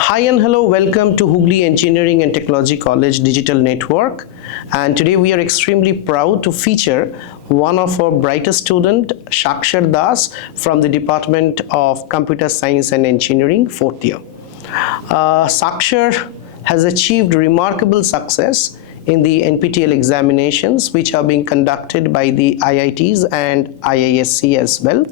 Hi and hello, welcome to Hooghly Engineering and Technology College Digital Network. And today we are extremely proud to feature one of our brightest student, Sakshar Das, from the Department of Computer Science and Engineering, 4th year. Sakshar has achieved remarkable success in the NPTEL examinations, which are being conducted by the IITs and IISc as well.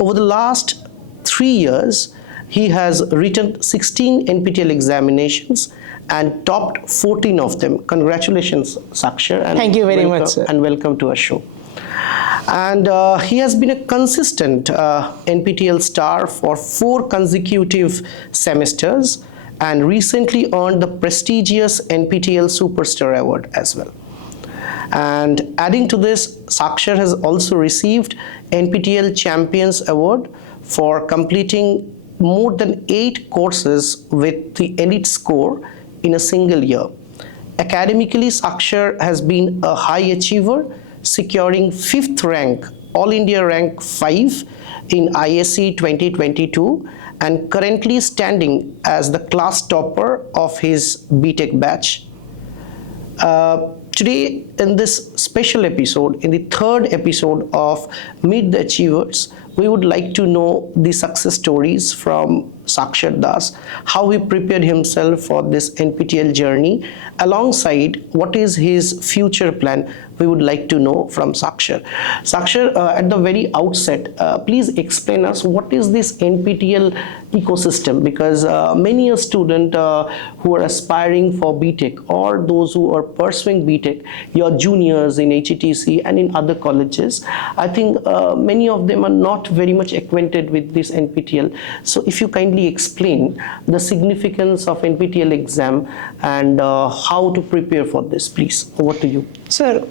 Over the last 3 years, he has written 16 NPTEL examinations and topped 14 of them. Congratulations, Sakshar. And thank you very much, sir. And welcome to our show. And he has been a consistent NPTEL Star for 4 consecutive semesters and recently earned the prestigious NPTEL Superstar Award as well. And adding to this, Sakshar has also received NPTEL Champions Award for completing more than 8 courses with the elite score in a single year. Academically, Sakshar has been a high achiever, securing 5th rank, All India rank 5 in ISC 2022 and currently standing as the class topper of his B.Tech batch. Today, in this special episode, in the 3rd episode of Meet the Achievers, we would like to know the success stories from Sakshar Das, how he prepared himself for this NPTEL journey, alongside what is his future plan. We would like to know from Sakshar. Sakshar, at the very outset, please explain us what is this NPTEL ecosystem, because many a student who are aspiring for B.Tech or those who are pursuing B.Tech, your juniors in HETC and in other colleges, I think many of them are not very much acquainted with this NPTEL. So if you kindly explain the significance of NPTEL exam and how to prepare for this, please. Over to you. Sir,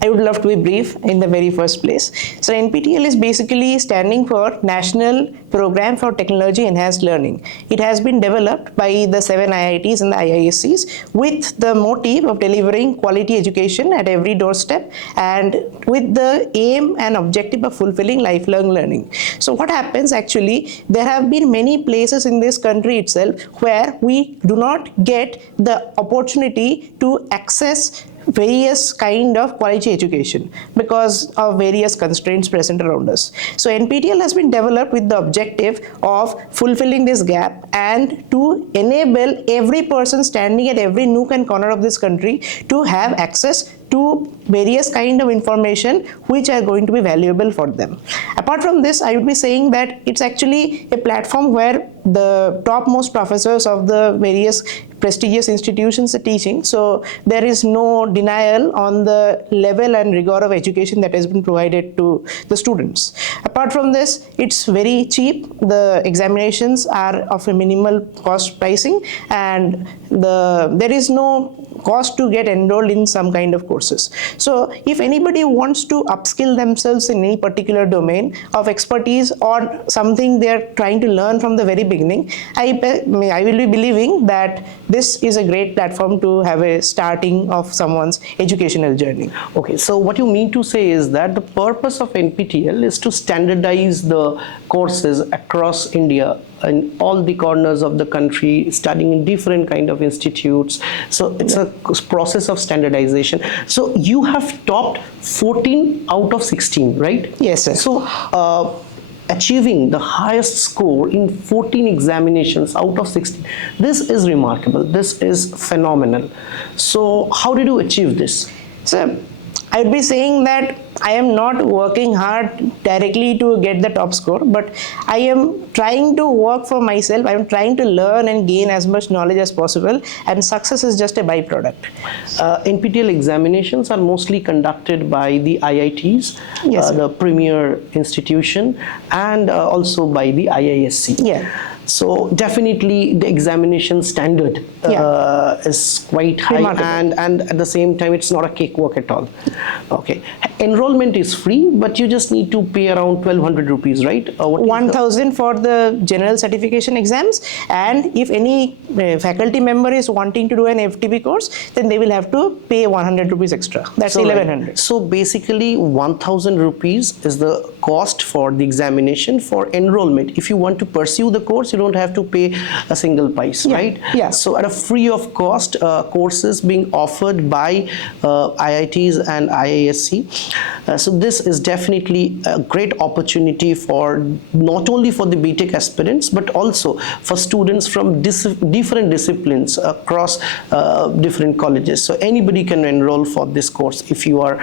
I would love to be brief in the very first place. So NPTEL is basically standing for National Program for Technology Enhanced Learning. It has been developed by the 7 IITs and the IIScs with the motive of delivering quality education at every doorstep and with the aim and objective of fulfilling lifelong learning. So what happens actually, there have been many places in this country itself where we do not get the opportunity to access various kind of quality education because of various constraints present around us. So NPTEL has been developed with the objective of fulfilling this gap and to enable every person standing at every nook and corner of this country to have access to various kind of information which are going to be valuable for them. Apart from this, I would be saying that it's actually a platform where the topmost professors of the various prestigious institutions are teaching, so there is no denial on the level and rigor of education that has been provided to the students. Apart from this, it's very cheap. The examinations are of a minimal cost pricing and there is no cost to get enrolled in some kind of courses. So if anybody wants to upskill themselves in any particular domain of expertise or something they're trying to learn from the very beginning, I will be believing that this is a great platform to have a starting of someone's educational journey. Okay, so what you mean to say is that the purpose of NPTEL is to standardize the courses across India in all the corners of the country, studying in different kind of institutes. So it's a process of standardization. So you have topped 14 out of 16, right? Yes, sir. So achieving the highest score in 14 examinations out of 16, this is remarkable. This is phenomenal. So how did you achieve this? So I would be saying that I am not working hard directly to get the top score, but I am trying to work for myself. I am trying to learn and gain as much knowledge as possible, and success is just a byproduct. NPTEL examinations are mostly conducted by the IITs, yes, the premier institution, and also by the IISc. Yeah. So definitely the examination standard is quite high, and at the same time it's not a cakewalk at all. Okay, enrollment is free, but you just need to pay around 1200 rupees, right? 1000 for the general certification exams, and if any faculty member is wanting to do an FTP course, then they will have to pay 100 rupees extra. That's 1100. Right. So basically 1000 rupees is the cost for the examination for enrollment. If you want to pursue the course, course, you don't have to pay a single price, right? Yeah. So at a free of cost courses being offered by IITs and IISc. So this is definitely a great opportunity for not only for the B.Tech aspirants, but also for students from different disciplines across different colleges. So anybody can enroll for this course. If you are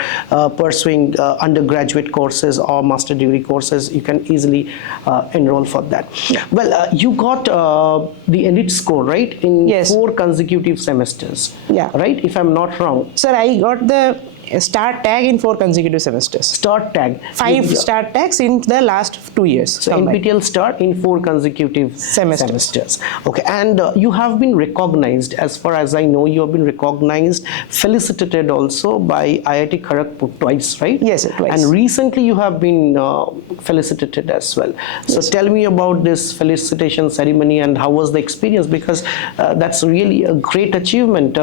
pursuing undergraduate courses or master degree courses, you can easily enroll for that. Well, you got the elite score, right, in Yes. 4 consecutive semesters. Yeah. Right, if I'm not wrong. Sir, I got the star tag in 4 consecutive semesters. Star tag. 5 star tags in the last 2 years. So NPTEL Star in 4 consecutive semesters. Okay, and you have been recognized, as far as I know, you have been recognized, felicitated also by IIT Kharagpur twice, right? Yes, twice. And recently you have been felicitated as well. So tell me about this felicitation ceremony and how was the experience, because that's really a great achievement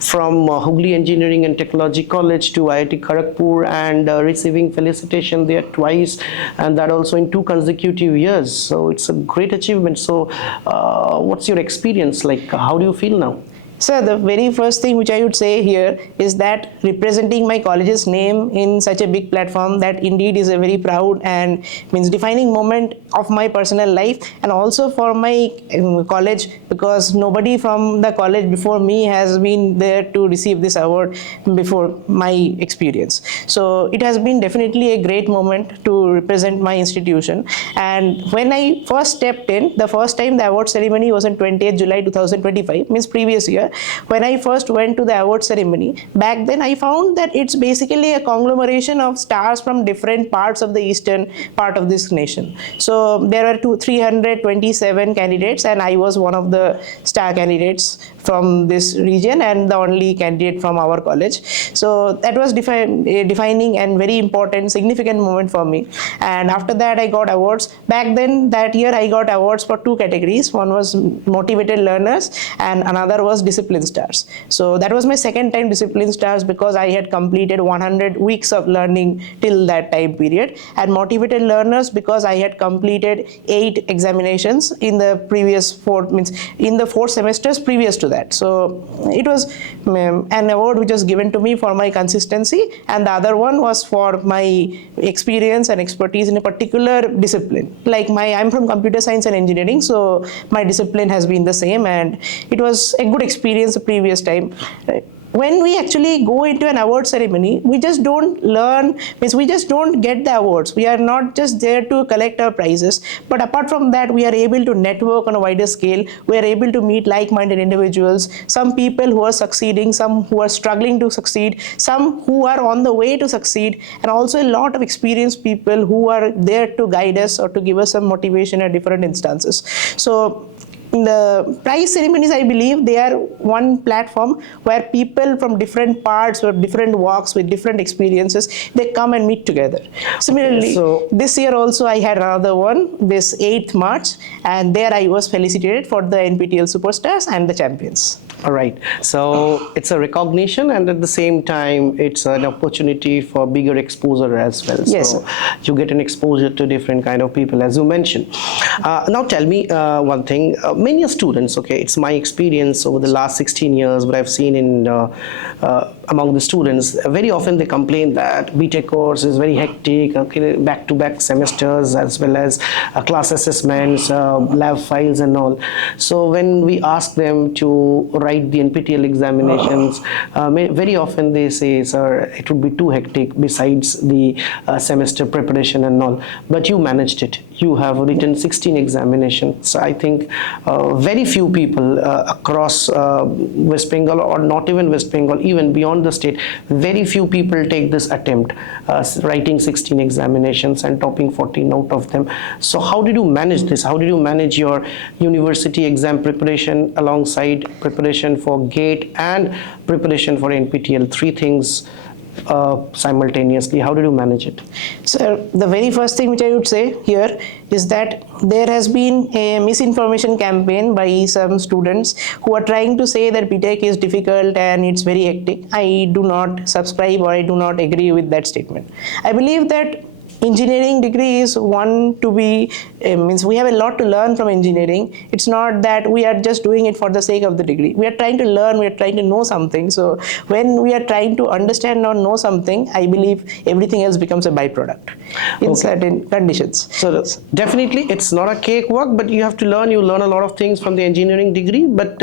from Hooghly Engineering and Technology College to IIT Kharagpur, and receiving felicitation there twice, and that also in 2 consecutive years. So it's a great achievement. So what's your experience like? How do you feel now? Sir, the very first thing which I would say here is that representing my college's name in such a big platform, that indeed is a very proud and means defining moment of my personal life, and also for my college, because nobody from the college before me has been there to receive this award before my experience. So it has been definitely a great moment to represent my institution. And when I first stepped in, the first time the award ceremony was on 20th July 2025, means previous year. When I first went to the award ceremony, back then I found that it's basically a conglomeration of stars from different parts of the eastern part of this nation. So there were 327 candidates, and I was one of the star candidates from this region and the only candidate from our college. So that was defining and very important, significant moment for me. And after that I got awards. Back then, that year, I got awards for 2 categories. One was motivated learners and another was discipline stars. So that was my second time discipline stars, because I had completed 100 weeks of learning till that time period, and motivated learners because I had completed 8 examinations in the previous 4 semesters previous to that. So it was an award which was given to me for my consistency, and the other one was for my experience and expertise in a particular discipline. Like I'm from computer science and engineering, so my discipline has been the same, and it was a good experience the previous time. When we actually go into an award ceremony, we just don't learn, we just don't get the awards. We are not just there to collect our prizes, but apart from that, we are able to network on a wider scale. We are able to meet like-minded individuals, some people who are succeeding, some who are struggling to succeed, some who are on the way to succeed, and also a lot of experienced people who are there to guide us or to give us some motivation at different instances. So the prize ceremonies, I believe, they are one platform where people from different parts or different walks with different experiences, they come and meet together. Similarly, so this year also I had another one, this 8th March, and there I was felicitated for the NPTEL Superstars and the champions. All right. So it's a recognition, and at the same time, it's an opportunity for bigger exposure as well. Yes, so you get an exposure to different kind of people, as you mentioned. Now tell me one thing. Many students, okay, it's my experience over the last 16 years, but I've seen in among the students, very often they complain that B.Tech course is very hectic, okay, back-to-back semesters, as well as class assessments, lab files and all. So when we ask them to write the NPTEL examinations, very often they say, sir, it would be too hectic besides the semester preparation and all. But you managed it. You have written 16 examinations. So I think very few people across West Bengal, or not even West Bengal, even beyond the state, very few people take this attempt, writing 16 examinations and topping 14 out of them. So how did you manage this? How did you manage your university exam preparation alongside preparation for GATE and preparation for NPTEL? 3 things simultaneously. How did you manage it? So the very first thing which I would say here is that there has been a misinformation campaign by some students who are trying to say that B.Tech is difficult and it's very hectic. I do not subscribe, or I do not agree with that statement. I believe that engineering degree is one to be, means we have a lot to learn from engineering. It's not that we are just doing it for the sake of the degree. We are trying to learn, we are trying to know something. So when we are trying to understand or know something, I believe everything else becomes a byproduct in certain conditions. So definitely it's not a cakewalk, but you have to learn. You learn a lot of things from the engineering degree, but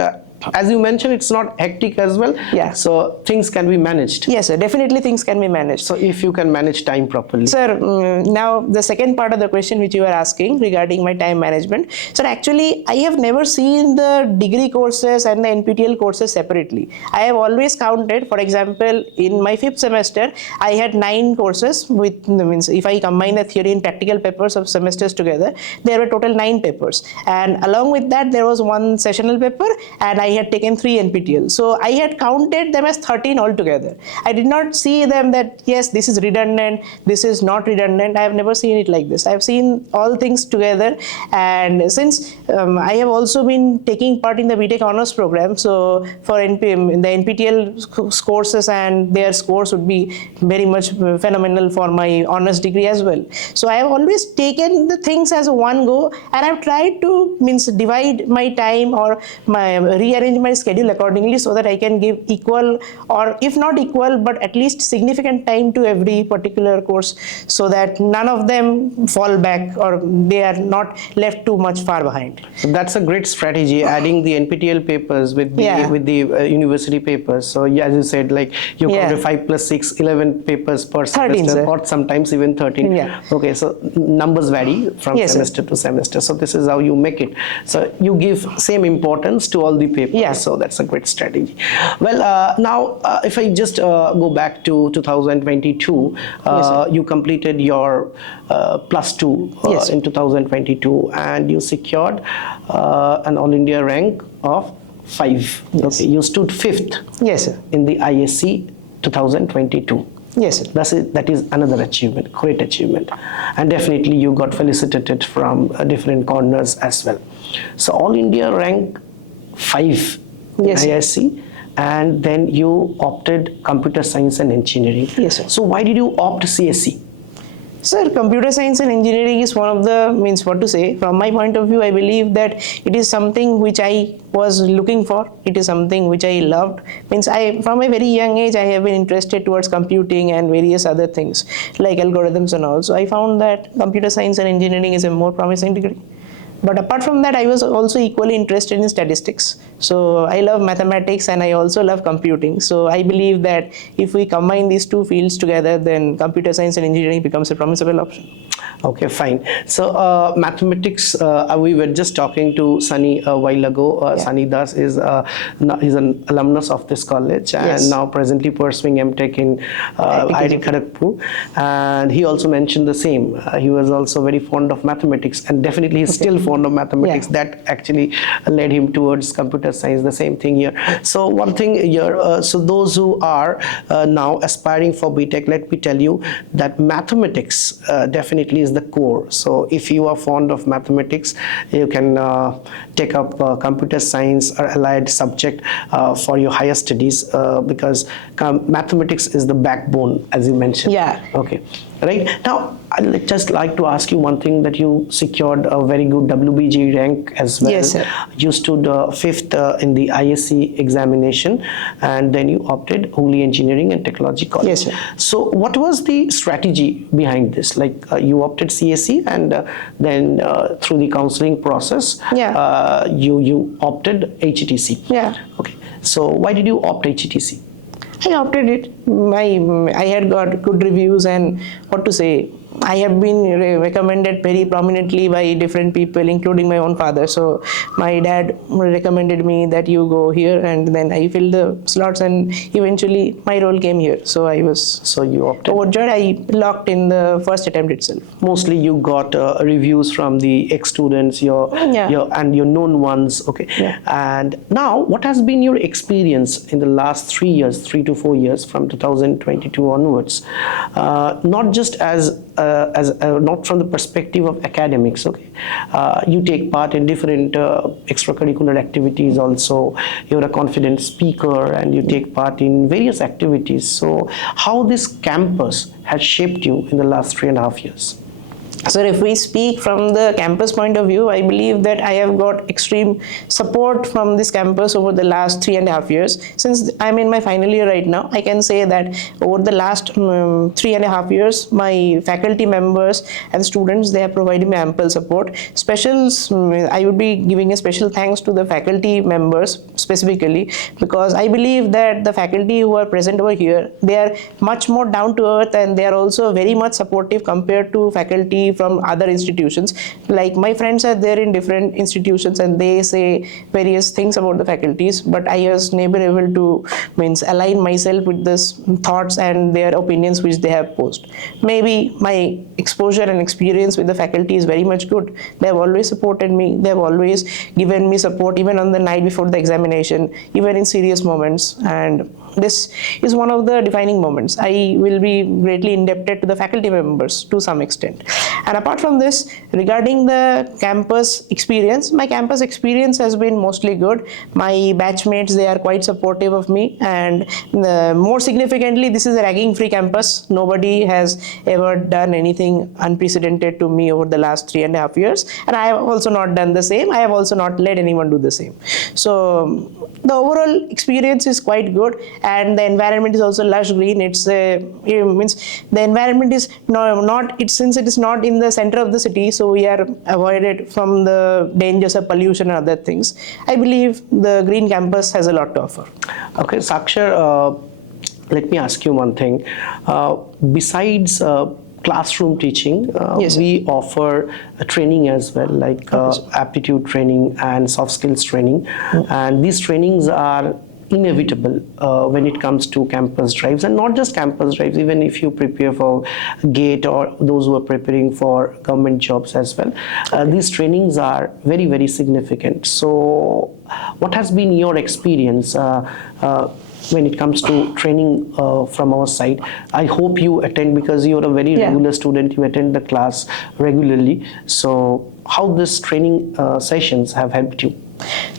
as you mentioned, it's not hectic as well. Yeah. So things can be managed. Yes, sir. Definitely things can be managed. So if you can manage time properly. Sir, now the second part of the question which you were asking regarding my time management. Sir, actually, I have never seen the degree courses and the NPTEL courses separately. I have always counted, for example, in my 5th semester, I had 9 courses with, means if I combine the theory and practical papers of semesters together, there were total 9 papers. And along with that, there was 1 sessional paper, and I had taken 3 NPTEL. So I had counted them as 13 altogether. I did not see them that, yes, this is redundant, this is not redundant. I have never seen it like this. I have seen all things together. And since I have also been taking part in the B.Tech honors program, so for the NPTEL courses and their scores would be very much phenomenal for my honors degree as well. So I have always taken the things as one go, and I have tried to divide my time or rearrange my schedule accordingly so that I can give equal, or if not equal, but at least significant time to every particular course, so that none of them fall back or they are not left too much far behind. So that's a great strategy, adding the NPTEL papers with the university papers. So as you said, like you counted 5 plus 6, 11 papers per 13, semester, sir. or sometimes even 13. Yeah. Okay, so numbers vary from semester sir. to semester. So this is how you make it. So you give same importance to all the papers. Yeah. So that's a great strategy. Well, now if I just go back to 2022, you completed your +2 in 2022, and you secured an All India rank of 5. Yes. Okay, you stood 5th. Yes, sir. In the ISC 2022. Yes, sir. That is another achievement, great achievement, and definitely you got felicitated from different corners as well. So All India rank 5 in ISC, and then you opted computer science and engineering. Yes, sir. So why did you opt CSE? Sir, computer science and engineering is one of the, from my point of view, I believe that it is something which I was looking for. It is something which I loved. From a very young age, I have been interested towards computing and various other things like algorithms and all. So I found that computer science and engineering is a more promising degree. But apart from that, I was also equally interested in statistics. So I love mathematics and I also love computing. So I believe that if we combine these two fields together, then computer science and engineering becomes a promisable option. Okay, fine. So mathematics, we were just talking to Sunny a while ago. Sunny Das is he's an alumnus of this college, and now presently pursuing M.Tech in IIT Kharagpur. And he also mentioned the same. He was also very fond of mathematics, and definitely he's still fond of mathematics. That actually led him towards computer science. The same thing here. So one thing here, so those who are now aspiring for B.Tech, let me tell you that mathematics definitely is the core. So if you are fond of mathematics, you can take up computer science or allied subject for your higher studies, because mathematics is the backbone, as you mentioned. Yeah. Okay. Right. Now, I'd just like to ask you one thing, that you secured a very good WBG rank as well. Yes, sir. You stood 5th in the ISC examination, and then you opted Holy Engineering and Technology College. Yes, sir. So what was the strategy behind this? Like you opted CSE, and then through the counseling process, you opted HETC. Yeah. Okay. So why did you opt HETC? I opted it. I had got good reviews, and what to say, I have been recommended very prominently by different people, including my own father. So my dad recommended me that you go here, and then I filled the slots, and eventually my role came here. So I was you opted. overjoyed. I locked in the first attempt itself. Mostly you got reviews from the ex-students, your known ones. Okay. Yeah. And now, what has been your experience in the last 3 to 4 years, from 2022 onwards? Not just as not from the perspective of academics. Okay, you take part in different extracurricular activities. Also, you're a confident speaker, and you take part in various activities. So, how this campus has shaped you in the last 3.5 years? So if we speak from the campus point of view, I believe that I have got extreme support from this campus over the last 3.5 years. Since I'm in my final year right now, I can say that over the last 3.5 years, my faculty members and students, they have provided me ample support. I would be giving a special thanks to the faculty members specifically, because I believe that the faculty who are present over here, they are much more down to earth, and they are also very much supportive compared to faculty from other institutions. Like my friends are there in different institutions and they say various things about the faculties, but I was never able to align myself with this thoughts and their opinions which they have posed. Maybe my exposure and experience with the faculty is very much good. They have always supported me. They have always given me support even on the night before the examination, even in serious moments, and this is one of the defining moments. I will be greatly indebted to the faculty members to some extent. And apart from this, regarding the campus experience, my campus experience has been mostly good. My batchmates, they are quite supportive of me, and more significantly, this is a ragging-free campus. Nobody has ever done anything unprecedented to me over the last 3.5 years, and I have also not done the same. I have also not let anyone do the same. So the overall experience is quite good, and the environment is also lush green. The environment is since it is not in the center of the city, so we are avoided from the dangers of pollution and other things. I believe the green campus has a lot to offer. Okay, Sakshar, let me ask you one thing. Besides classroom teaching, Yes, we offer a training as well, like aptitude training and soft skills training, and these trainings are inevitable when it comes to campus drives, and not just campus drives. Even if you prepare for GATE or those who are preparing for government jobs as well, these trainings are very, very significant. So what has been your experience when it comes to training from our side? I hope you attend, because you're a very regular student, you attend the class regularly. So how this training sessions have helped you?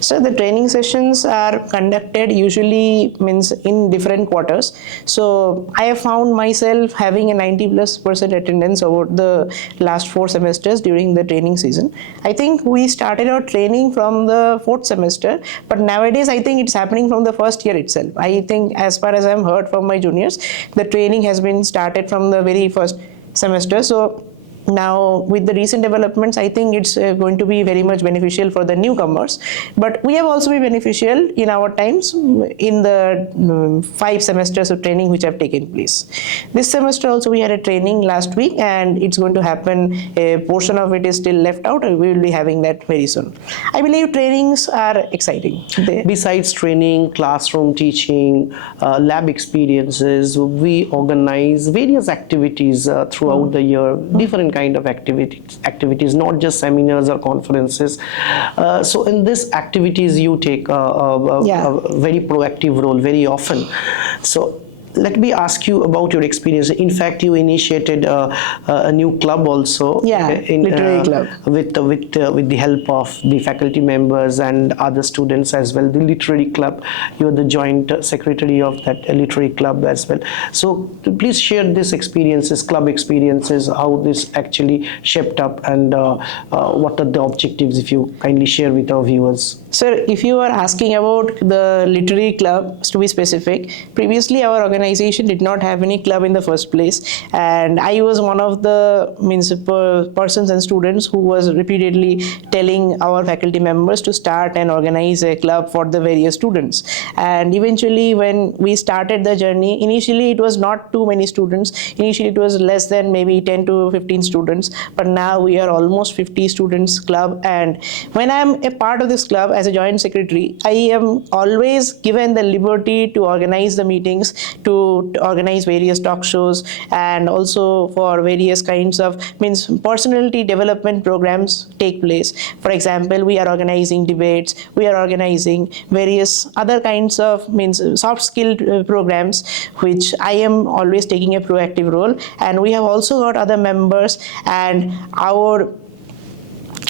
So the training sessions are conducted usually in different quarters. So I have found myself having a 90+% attendance over the last 4 semesters during the training season. I think we started our training from the 4th semester, but nowadays I think it's happening from the first year itself. I think, as far as I've heard from my juniors, the training has been started from the very first semester. So now, with the recent developments, I think it's going to be very much beneficial for the newcomers. But we have also been beneficial in our times in the 5 semesters of training which have taken place. This semester also we had a training last week, and it's going to happen. A portion of it is still left out, and we will be having that very soon. I believe trainings are exciting. Besides training, classroom teaching, lab experiences, we organize various activities throughout the year, different kind of activities, not just seminars or conferences. So in these activities, you take a very proactive role very often. So let me ask you about your experience. In fact, you initiated a new club also, literary club, with the help of the faculty members and other students as well. The literary club, you are the joint secretary of that literary club as well. So please share these experiences, club experiences, how this actually shaped up, and what are the objectives, if you kindly share with our viewers. Sir, if you are asking about the literary club, to be specific, previously our organization did not have any club in the first place, and I was one of the persons and students who was repeatedly telling our faculty members to start and organize a club for the various students. And eventually, when we started the journey, initially it was not too many students. Initially it was less than maybe 10 to 15 students, but now we are almost 50 students club. And when I am a part of this club, as a joint secretary, I am always given the liberty to organize the meetings, to organize various talk shows, and also for various kinds of personality development programs take place. For example, we are organizing debates, we are organizing various other kinds of soft skill programs, which I am always taking a proactive role. And we have also got other members, and our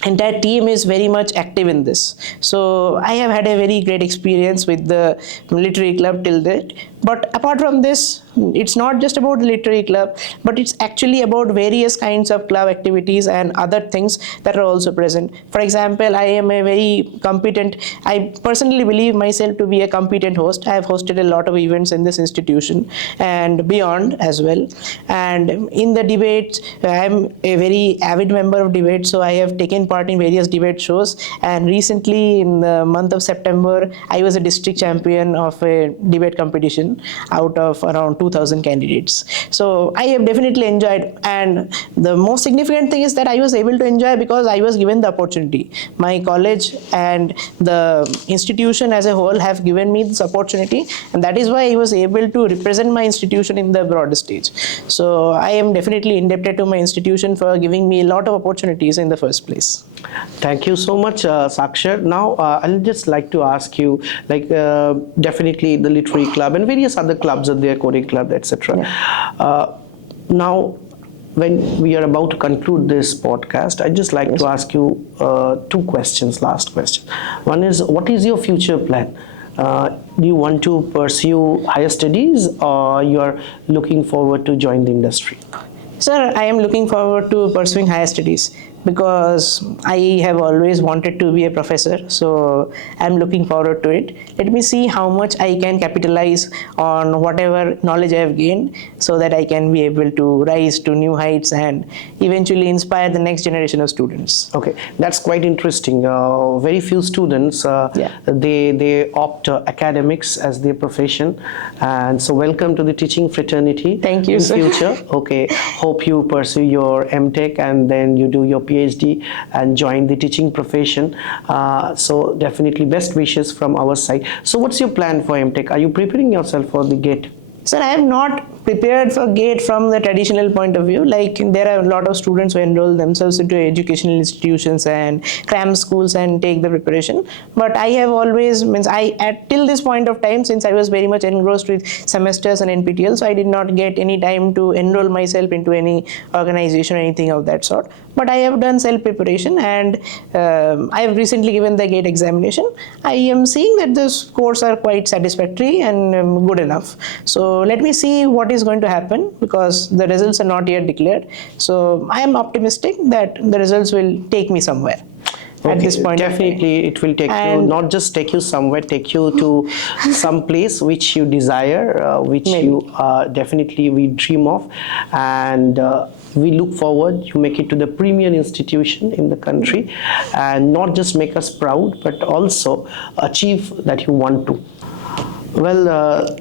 entire team is very much active in this. So I have had a very great experience with the literary club till date. But apart from this, it's not just about the literary club, but it's actually about various kinds of club activities and other things that are also present. For example, I am a very competent, I personally believe myself to be a competent host. I have hosted a lot of events in this institution and beyond as well. And in the debates, I am a very avid member of debates, so I have taken part in various debate shows. And recently, in the month of September, I was a district champion of a debate competition out of around 2,000 candidates. So I have definitely enjoyed, and the most significant thing is that I was able to enjoy because I was given the opportunity. My college and the institution as a whole have given me this opportunity, and that is why I was able to represent my institution in the broader stage. So I am definitely indebted to my institution for giving me a lot of opportunities in the first place. Thank you so much, Sakshar. Now, I'll just like to ask you, definitely the literary club and various other clubs are there, coding club, etc. Yeah. Now, when we are about to conclude this podcast, I'd just like to ask you two questions, last question. One is, what is your future plan? Do you want to pursue higher studies, or you're looking forward to join the industry? Sir, I am looking forward to pursuing higher studies because I have always wanted to be a professor, so I'm looking forward to it. Let me see how much I can capitalize on whatever knowledge I have gained so that I can be able to rise to new heights and eventually inspire the next generation of students. Okay, that's quite interesting. Very few students, they opt academics as their profession, and so welcome to the teaching fraternity. Thank you, in sir. Future. Okay, hope you pursue your M.Tech and then you do your PhD and join the teaching profession. So definitely best wishes from our side. So what's your plan for M.Tech? Are you preparing yourself for the GATE? Sir, I am not prepared for GATE from the traditional point of view. Like, there are a lot of students who enroll themselves into educational institutions and cram schools and take the preparation. But I have always, till this point of time, since I was very much engrossed with semesters and NPTEL, so I did not get any time to enroll myself into any organization or anything of that sort. But I have done self-preparation, and I have recently given the GATE examination. I am seeing that the scores are quite satisfactory and good enough. So let me see what is going to happen, because the results are not yet declared. So I am optimistic that the results will take me somewhere. Okay, at this point definitely it will take you, not just take you somewhere, take you to some place which you desire, which maybe you definitely we dream of, and we look forward you make it to the premier institution in the country, and not just make us proud but also achieve that you want to. Well,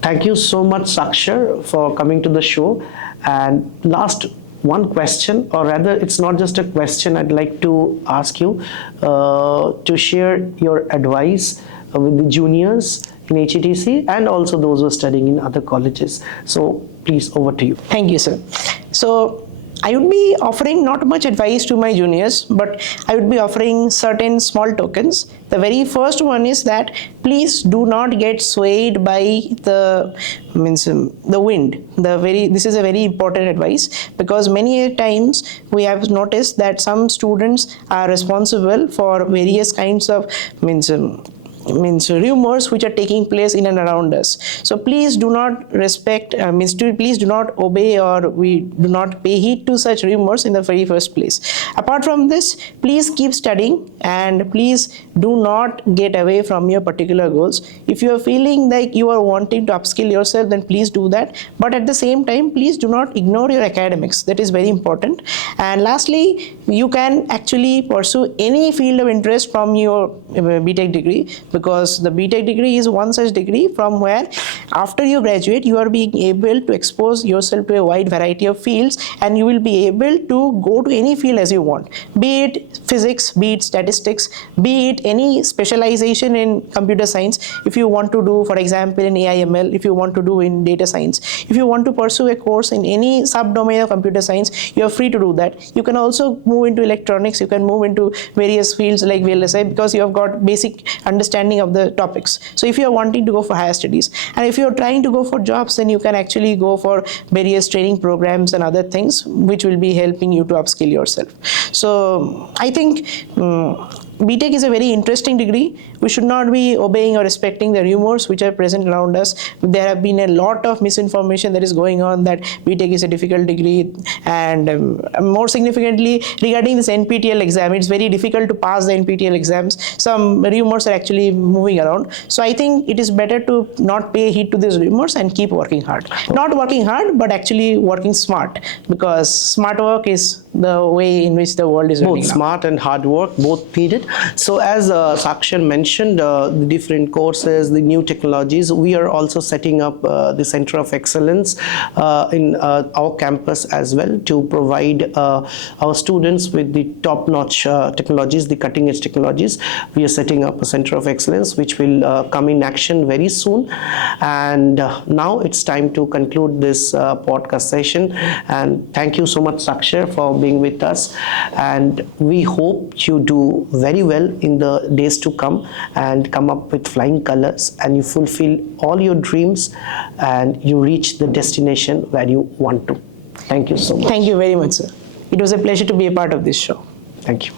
thank you so much, Sakshar, for coming to the show. And last one question, or rather it's not just a question, I'd like to ask you to share your advice with the juniors in HETC and also those who are studying in other colleges. So please, over to you. Thank you, sir. So I would be offering not much advice to my juniors, but I would be offering certain small tokens. The very first one is that please do not get swayed by the wind. This is a very important advice, because many times we have noticed that some students are responsible for various kinds of rumors which are taking place in and around us. So please do not please do not obey, or we do not pay heed to such rumors in the very first place. Apart from this, please keep studying and please do not get away from your particular goals. If you are feeling like you are wanting to upskill yourself, then please do that. But at the same time, please do not ignore your academics. That is very important. And lastly, you can actually pursue any field of interest from your B.Tech degree, because the B.Tech degree is one such degree from where after you graduate, you are being able to expose yourself to a wide variety of fields, and you will be able to go to any field as you want, be it physics, be it statistics, be it any specialization in computer science. If you want to do, for example, in AI/ML, if you want to do in data science, if you want to pursue a course in any subdomain of computer science, you are free to do that. You can also move into electronics, you can move into various fields like VLSI, because you have got basic understanding of the topics. So if you are wanting to go for higher studies, and if you are trying to go for jobs, then you can actually go for various training programs and other things which will be helping you to upskill yourself. So I think B.Tech is a very interesting degree. We should not be obeying or respecting the rumors which are present around us. There have been a lot of misinformation that is going on that B.Tech is a difficult degree, and more significantly regarding this NPTEL exam, it's very difficult to pass the NPTEL exams. Some rumors are actually moving around. So I think it is better to not pay heed to these rumors and keep working hard. Not working hard, but actually working smart, because smart work is the way in which the world is running both now. Smart and hard work, both needed. So as Sakshar mentioned, the different courses, the new technologies, we are also setting up the Center of Excellence in our campus as well, to provide our students with the top-notch technologies, the cutting-edge technologies. We are setting up a Center of Excellence which will come in action very soon. And now it's time to conclude this podcast session. And thank you so much, Sakshar, for being with us. And we hope you do very well in the days to come and come up with flying colors, and you fulfill all your dreams and you reach the destination where you want to. Thank you so much. Thank you very much, sir. It was a pleasure to be a part of this show. Thank you.